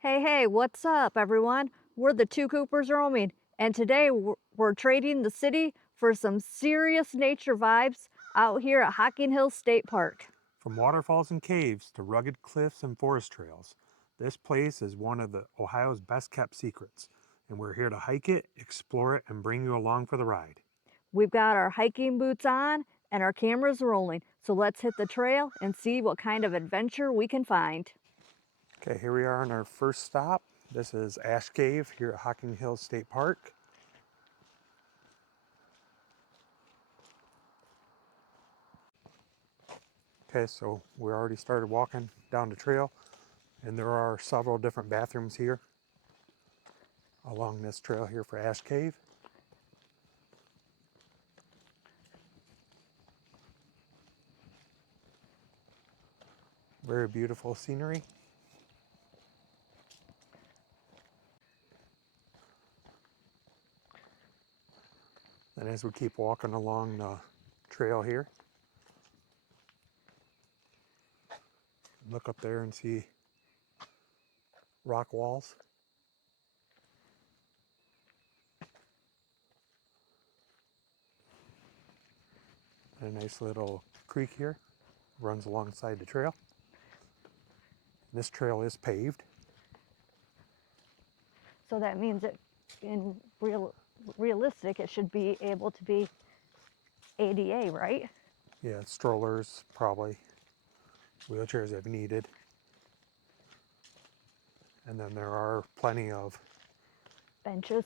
Hey, what's up, everyone? We're the Two Coopers roaming, and today we're trading the city for some serious nature vibes out here at Hocking Hills State Park. From waterfalls and caves to rugged cliffs and forest trails, this place is one of Ohio's best kept secrets, and we're here to hike it, explore it, and bring you along for the ride. We've got our hiking boots on and our cameras rolling, so let's hit the trail and see what kind of adventure we can find. Okay, here we are on our first stop. This is Ash Cave here at Hocking Hills State Park. Okay, so we already started walking down the trail, and there are several different bathrooms here along this trail here for Ash Cave. Very beautiful scenery. And as we keep walking along the trail here, look up there and see rock walls. And a nice little creek here runs alongside the trail. This trail is paved. So that means that realistic, it should be able to be ADA, right? Yeah, strollers, probably wheelchairs if needed. And then there are plenty of Benches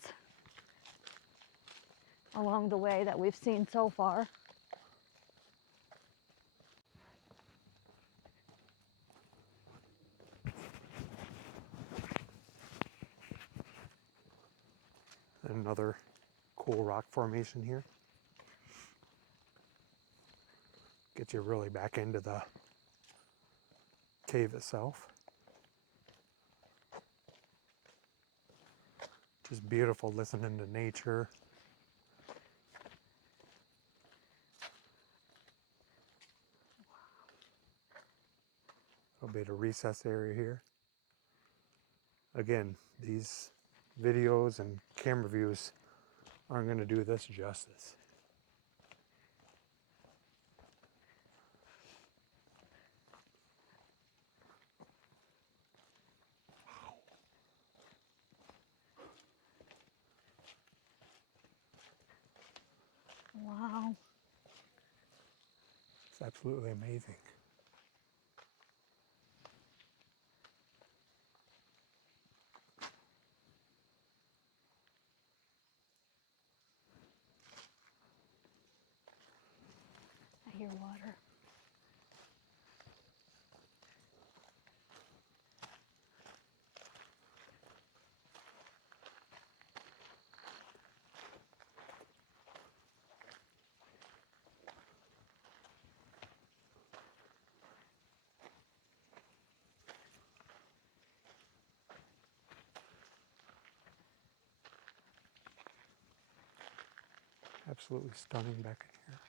along the way that we've seen so far. another cool rock formation here. Get you really back into the cave itself. Just beautiful listening to nature. A bit of recess area here. Again, these videos and camera views aren't going to do this justice. Wow. It's absolutely amazing. I hear water. Absolutely stunning back in here.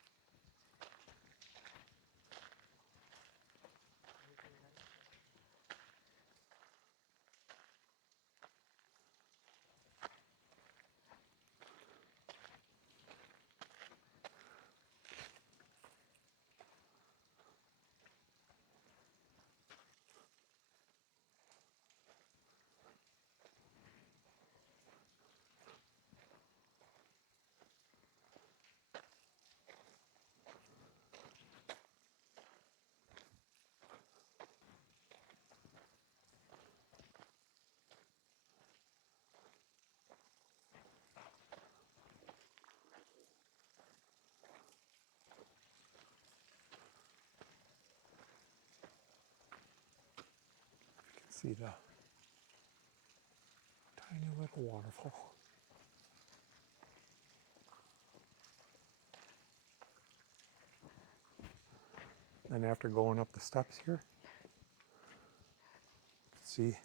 You can see the tiny little waterfall. And after going up the steps here, you can see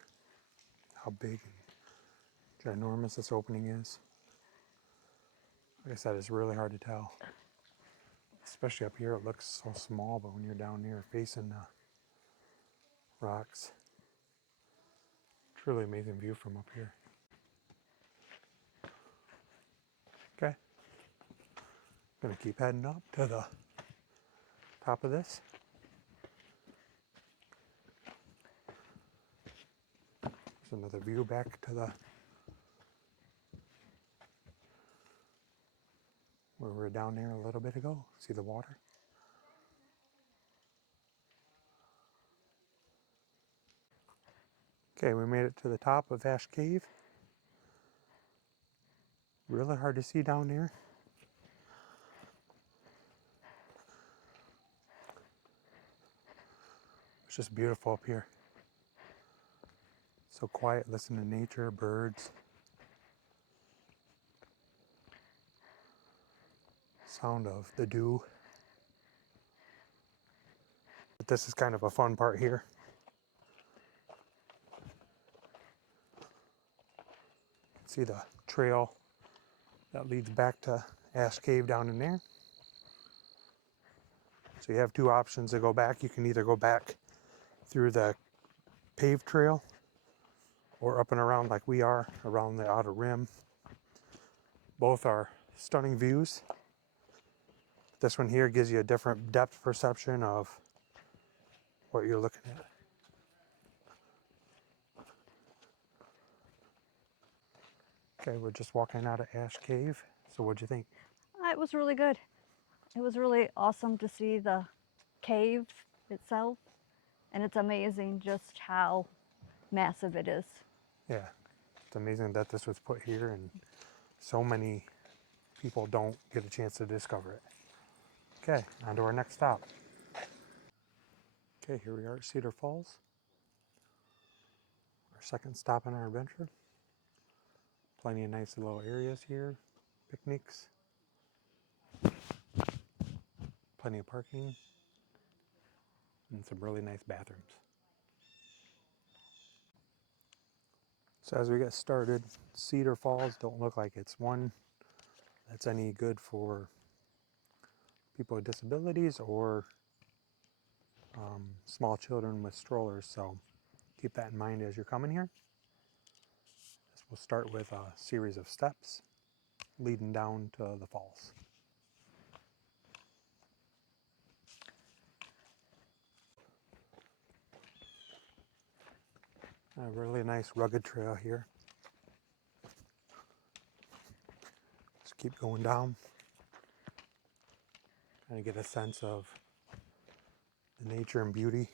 how big and ginormous this opening is. Like I said, it's really hard to tell. Especially up here, it looks so small, but when you're down here facing the rocks, really amazing view from up here. Okay. Gonna keep heading up to the top of this. There's another view back to the where we were down there a little bit ago. See the water? Okay, we made it to the top of Ash Cave. Really hard to see down there. It's just beautiful up here. So quiet, listen to nature, birds. Sound of the dew. But this is kind of a fun part here. See the trail that leads back to Ash Cave down in there. So you have two options to go back. You can either go back through the paved trail or up and around like we are, around the outer rim. Both are stunning views. This one here gives you a different depth perception of what you're looking at. Okay, we're just walking out of Ash Cave. So what'd you think? It was really good. It was really awesome to see the cave itself, and it's amazing just how massive it is. Yeah, it's amazing that this was put here and so many people don't get a chance to discover it. Okay, on to our next stop. Okay, here we are at Cedar Falls. Our second stop in our adventure. Plenty of nice little areas here, picnics, plenty of parking, and some really nice bathrooms. So as we get started, Cedar Falls don't look like it's one that's any good for people with disabilities or small children with strollers, so keep that in mind as you're coming here. This will start with a series of steps leading down to the falls. A really nice rugged trail here. Just keep going down and get a sense of the nature and beauty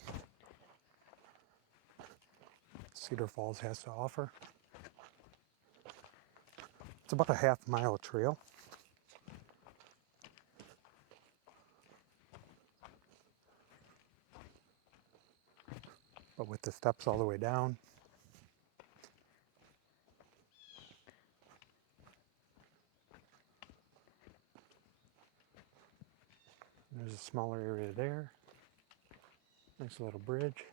Cedar Falls has to offer. It's about a half-mile trail. But with the steps all the way down. There's a smaller area there. Nice little bridge.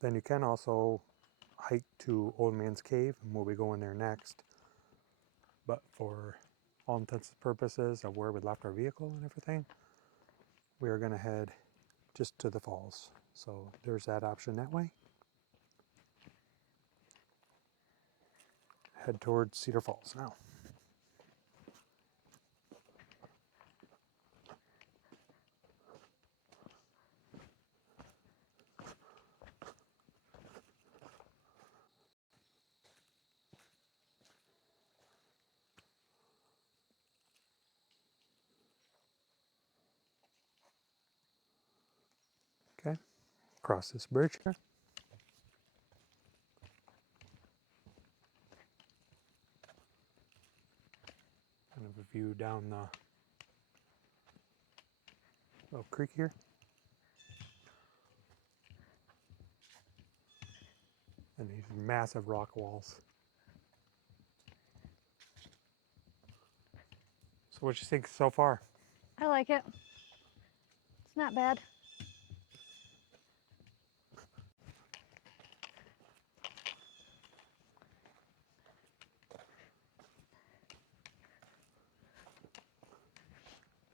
Then you can also hike to Old Man's Cave, and we'll be going there next. But for all intents and purposes of where we left our vehicle and everything, we are going to head just to the falls. So there's that option that way. Head towards Cedar Falls now. Okay, cross this bridge here. Kind of a view down the little creek here. And these massive rock walls. So what you think so far? I like it. It's not bad.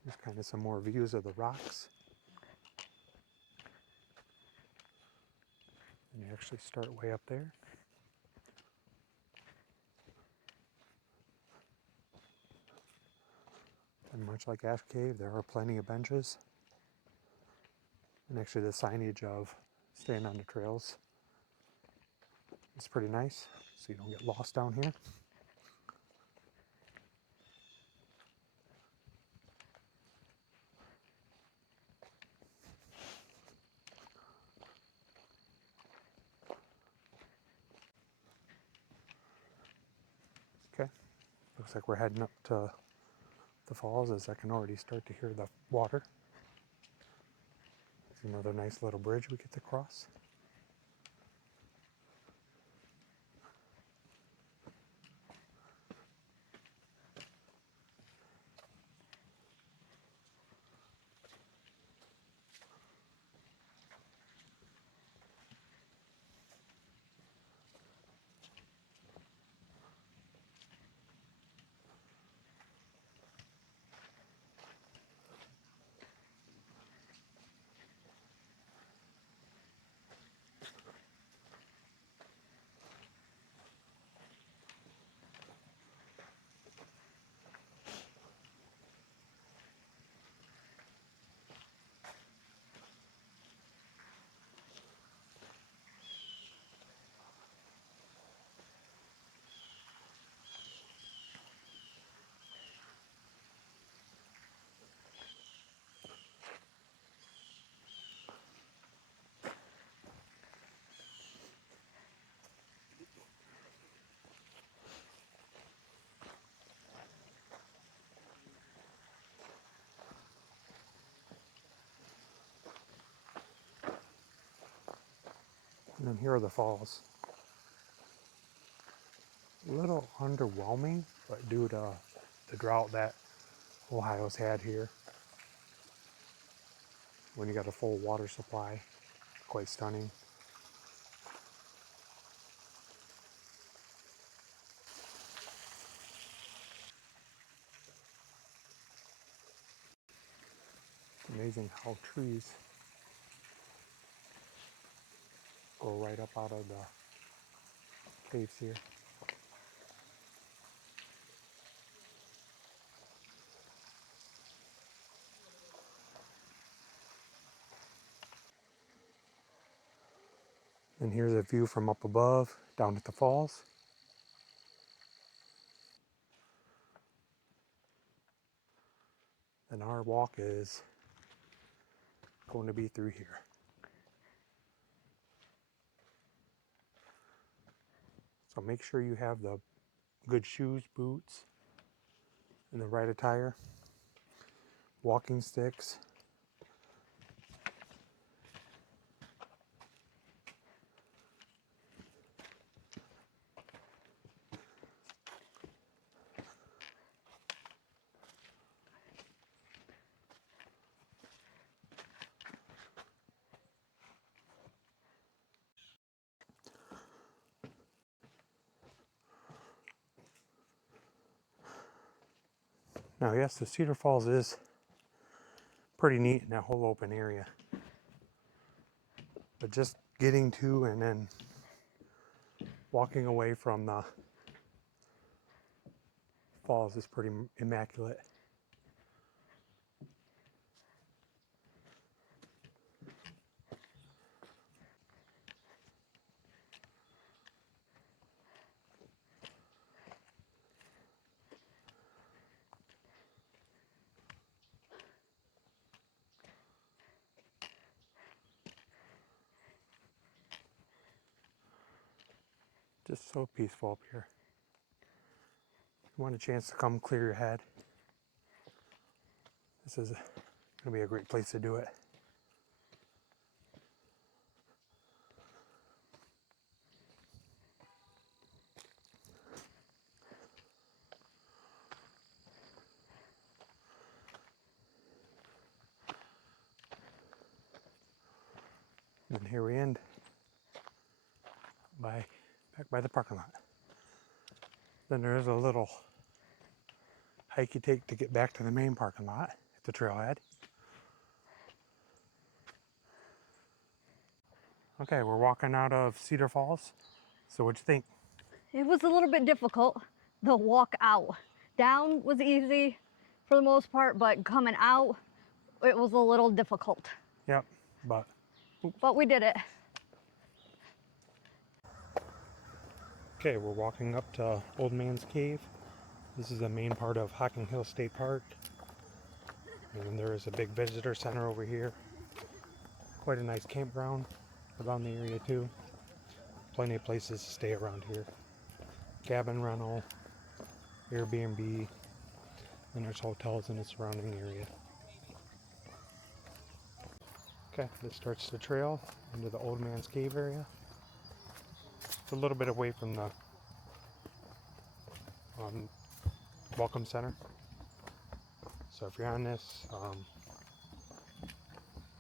There's kind of some more views of the rocks. And you actually start way up there. And much like Ash Cave, there are plenty of benches. And actually the signage of staying on the trails is pretty nice, so you don't get lost down here. Okay, looks like we're heading up to the falls, as I can already start to hear the water. There's another nice little bridge we get to cross. And then here are the falls. A little underwhelming, but due to the drought that Ohio's had here, when you got a full water supply, quite stunning. Amazing how trees go right up out of the caves here. And here's a view from up above down at the falls. And our walk is going to be through here. So make sure you have the good shoes, boots, and the right attire, walking sticks. Now, yes, the Cedar Falls is pretty neat in that whole open area. But just getting to and then walking away from the falls is pretty immaculate. Just so peaceful up here. If you want a chance to come clear your head, this is going to be a great place to do it. And here we end back by the parking lot. Then there is a little hike you take to get back to the main parking lot at the trailhead. Okay, we're walking out of Cedar Falls. So what'd you think? It was a little bit difficult, the walk out. Down was easy for the most part, but coming out, it was a little difficult. Yep, but we did it. okay, we're walking up to Old Man's Cave. This is the main part of Hocking Hill State Park. And there is a big visitor center over here. Quite a nice campground around the area too. Plenty of places to stay around here. Cabin rental, Airbnb, and there's hotels in the surrounding area. Okay, this starts the trail into the Old Man's Cave area. It's a little bit away from the Welcome Center. So if you're on this,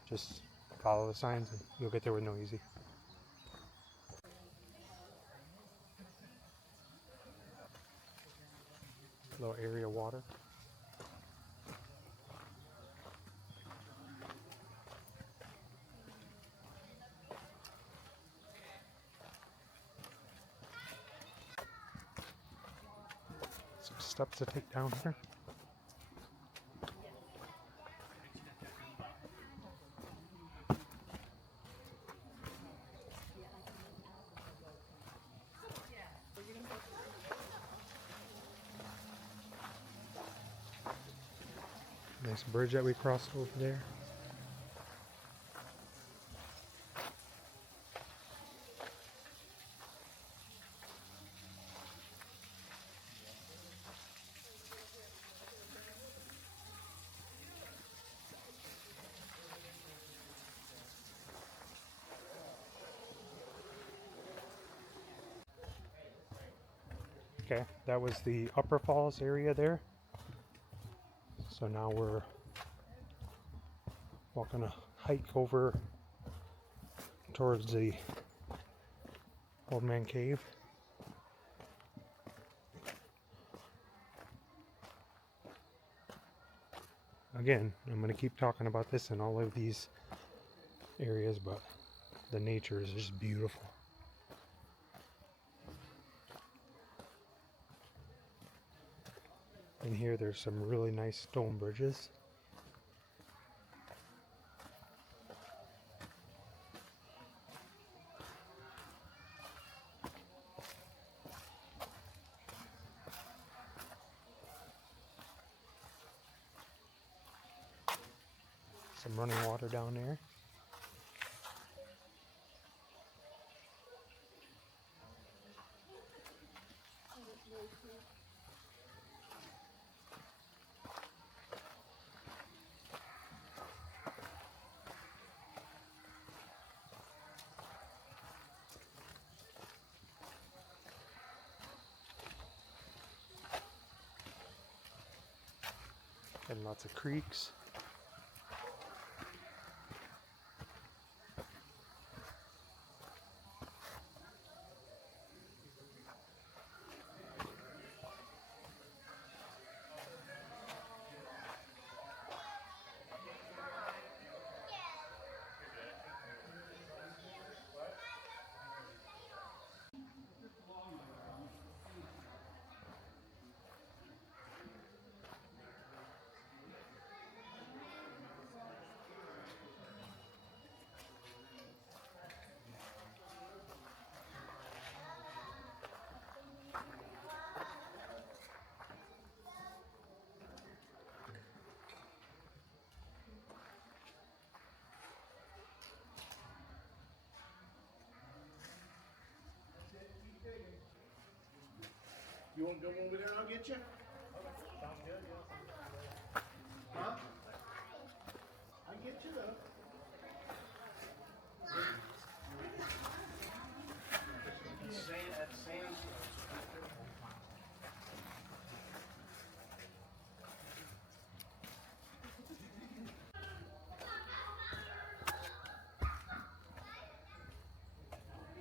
just follow the signs and you'll get there with no easy. Little area of water. Some steps to take down here. Nice bridge that we crossed over there. Okay, that was the Upper Falls area there. So now we're walking a hike over towards the Old Man Cave. Again, I'm going to keep talking about this in all of these areas, but the nature is just beautiful. In here, there's some really nice stone bridges. Some running water down there. And lots of creeks. You want to go over there and I'll get you? Sounds good, yeah. Huh? I get you though. That's sand.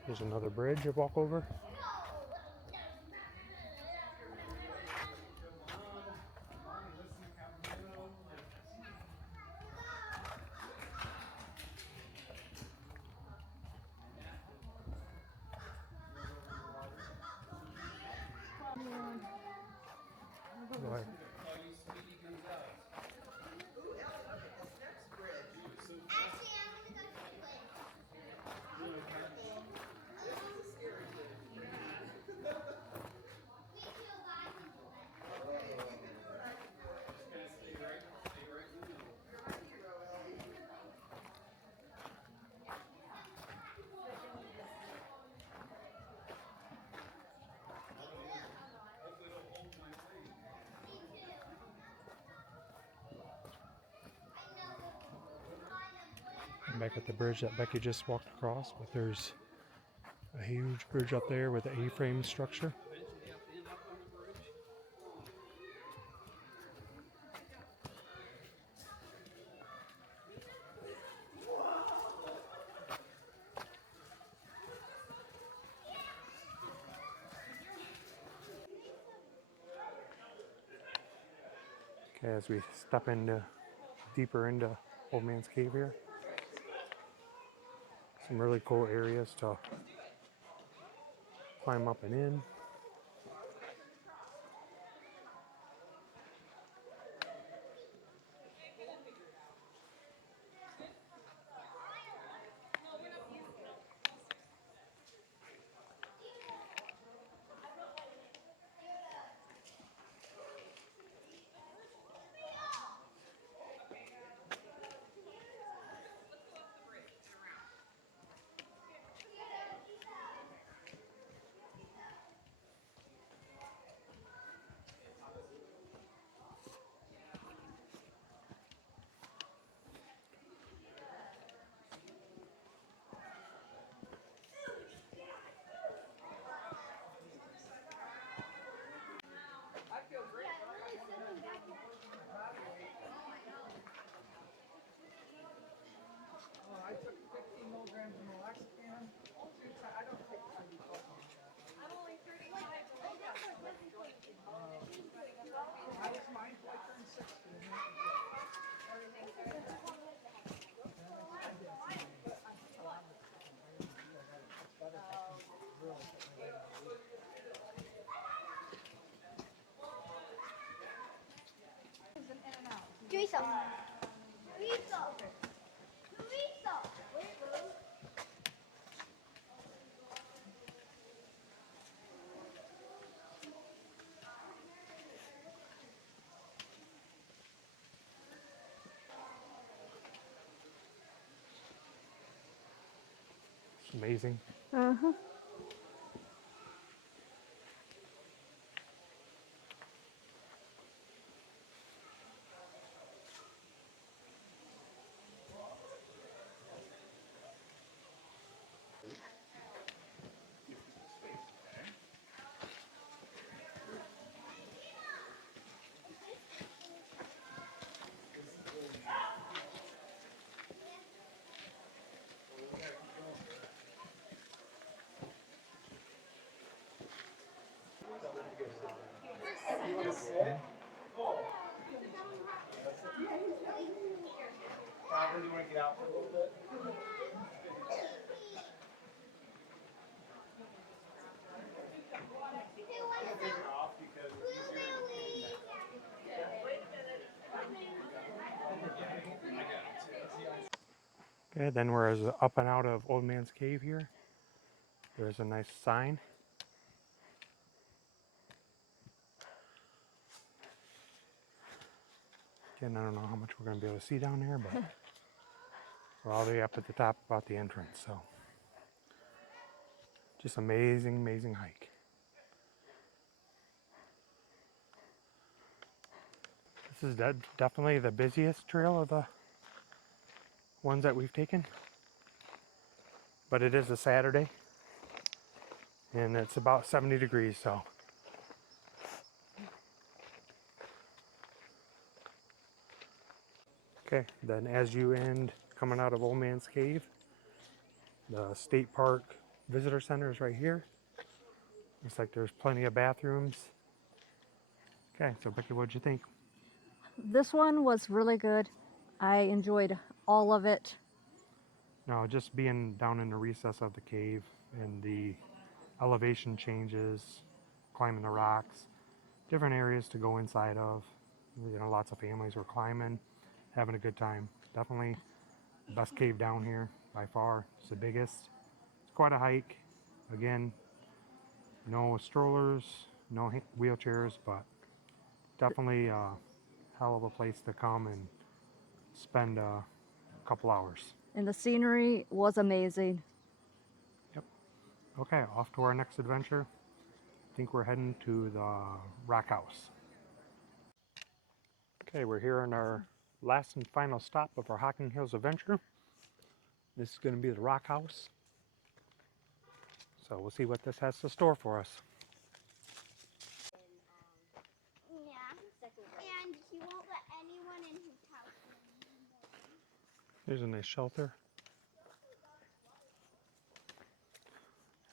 There's another bridge to walk over. back at the bridge that Becky just walked across, but there's a huge bridge up there with an A-frame structure. Okay, as we step deeper into Old Man's Cave here, some really cool areas to climb up and in. I took 15 milligrams of Meloxicam. I don't take ibuprofen. I'm only 35. How was mine? I turned 60. Teresa. Teresa. Teresa. It's amazing. Uh-huh. Robin, do you want to get out for a little bit? Take it off because it's easier. Okay, then we're up and out of Old Man's Cave here. There's a nice sign. Again, I don't know how much we're going to be able to see down there, but we're all the way up at the top about the entrance. So just amazing, amazing hike. This is definitely the busiest trail of the ones that we've taken. But it is a Saturday. And it's about 70 degrees, so. Okay, then as you end coming out of Old Man's Cave, the State Park Visitor Center is right here. Looks like there's plenty of bathrooms. Okay, so Becky, what'd you think? This one was really good. I enjoyed all of it. No, just being down in the recess of the cave and the elevation changes, climbing the rocks, different areas to go inside of. You know, lots of families were climbing, having a good time. Definitely the best cave down here by far. It's the biggest. It's quite a hike. Again, no strollers, no wheelchairs, but definitely a hell of a place to come and spend a couple hours. And the scenery was amazing. Yep. Okay, off to our next adventure. I think we're heading to the Rock House. Okay, we're here on our last and final stop of our Hocking Hills adventure. This is going to be the rock house. So we'll see what this has to store for us. Yeah. And he won't let anyone in his house anymore. Here's a nice shelter.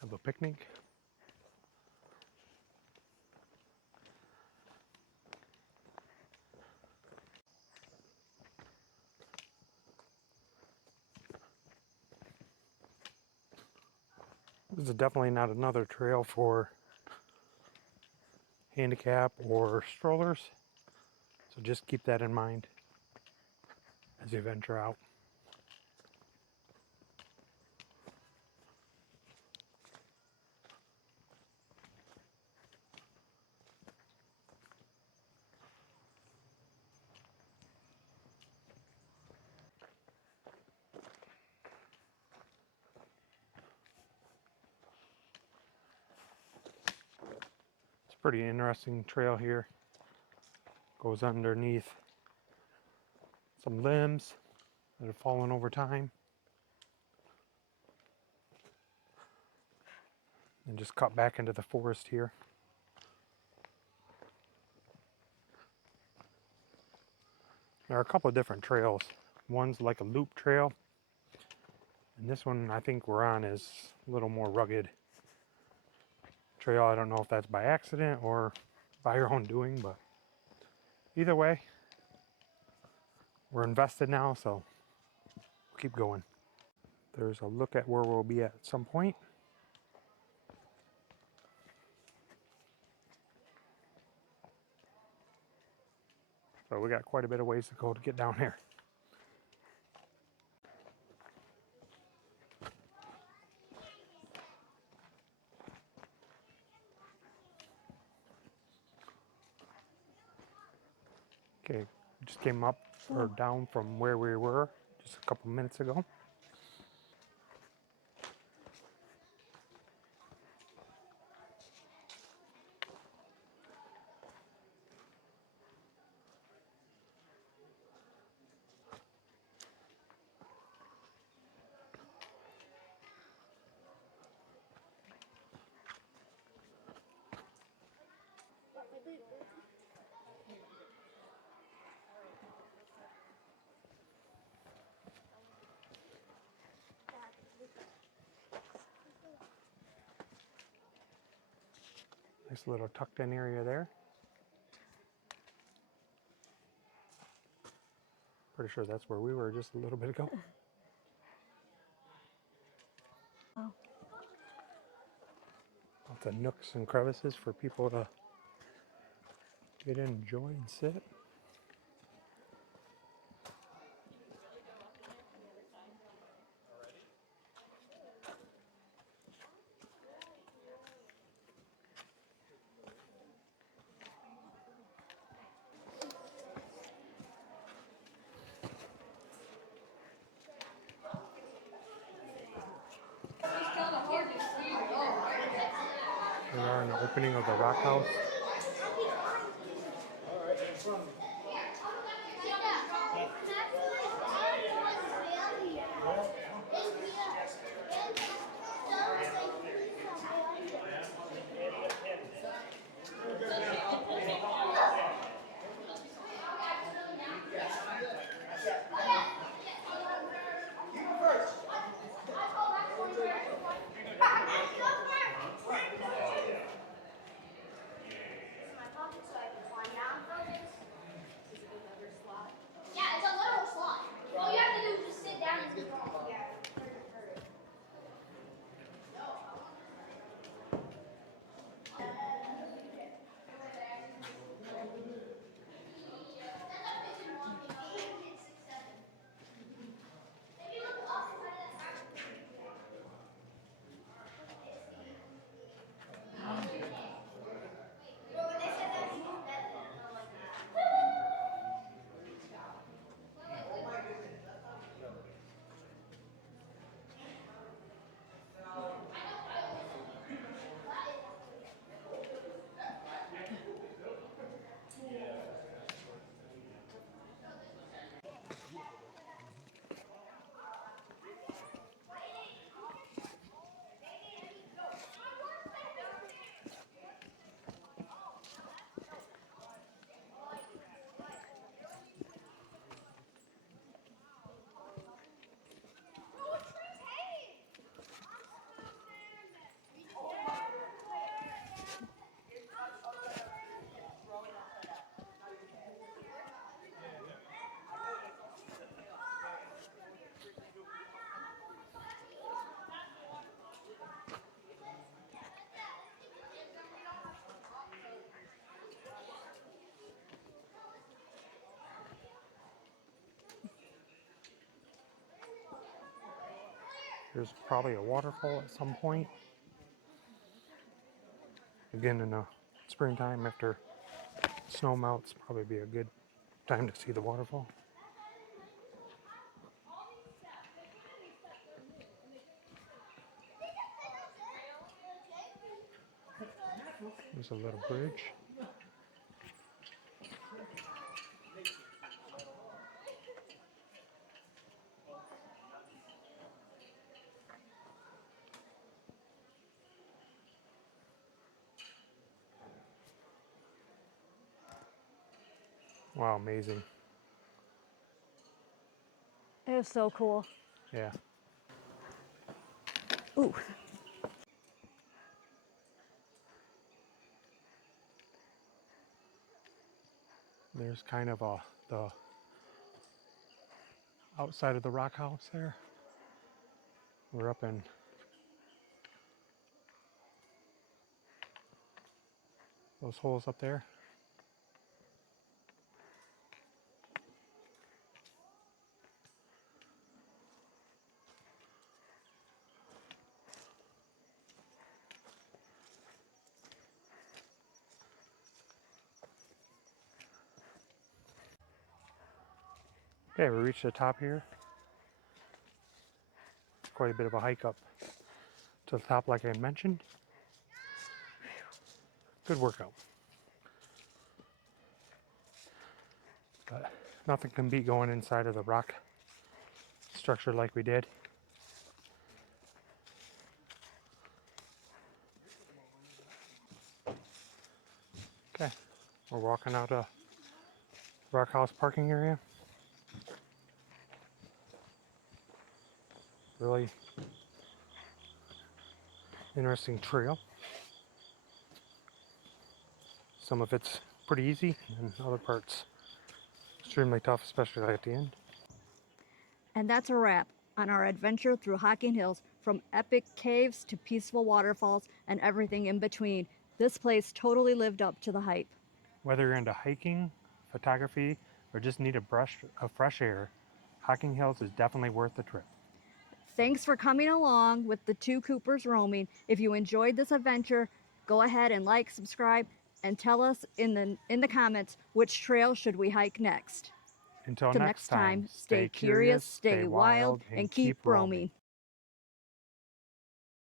Have a picnic. This is definitely not another trail for handicap or strollers. So just keep that in mind as you venture out. It's a pretty interesting trail here. Goes underneath some limbs that have fallen over time. And just cut back into the forest here. There are a couple of different trails. One's like a loop trail, and this one I think we're on is a little more rugged trail. I don't know if that's by accident or by your own doing, but either way, we're invested now, so we'll keep going. There's a look at where we'll be at some point. So we got quite a bit of ways to go to get down here. Okay, we just came up or down from where we were just a couple minutes ago. Nice little tucked in area there. Pretty sure that's where we were just a little bit ago. Oh. Lots of nooks and crevices for people to get in, enjoy, and sit. We are in the opening of the rock house. There's probably a waterfall at some point. Again, in the springtime after snow melts, probably be a good time to see the waterfall. There's a little bridge. Wow, amazing. It is so cool. Yeah. Ooh. There's kind of the outside of the rock house there. We're up in those holes up there. Okay, we reached the top here. It's quite a bit of a hike up to the top, like I had mentioned. Good workout. But nothing can beat going inside of the rock structure like we did. Okay, we're walking out of rock house parking area. Really interesting trail. Some of it's pretty easy and other parts extremely tough, especially at the end. And that's a wrap on our adventure through Hocking Hills, from epic caves to peaceful waterfalls and everything in between. This place totally lived up to the hype. Whether you're into hiking, photography, or just need a brush of fresh air, Hocking Hills is definitely worth the trip. Thanks for coming along with the two Coopers roaming. If you enjoyed this adventure, go ahead and like, subscribe, and tell us in the comments which trail should we hike next. Until Till next time, stay curious, stay wild, and keep roaming.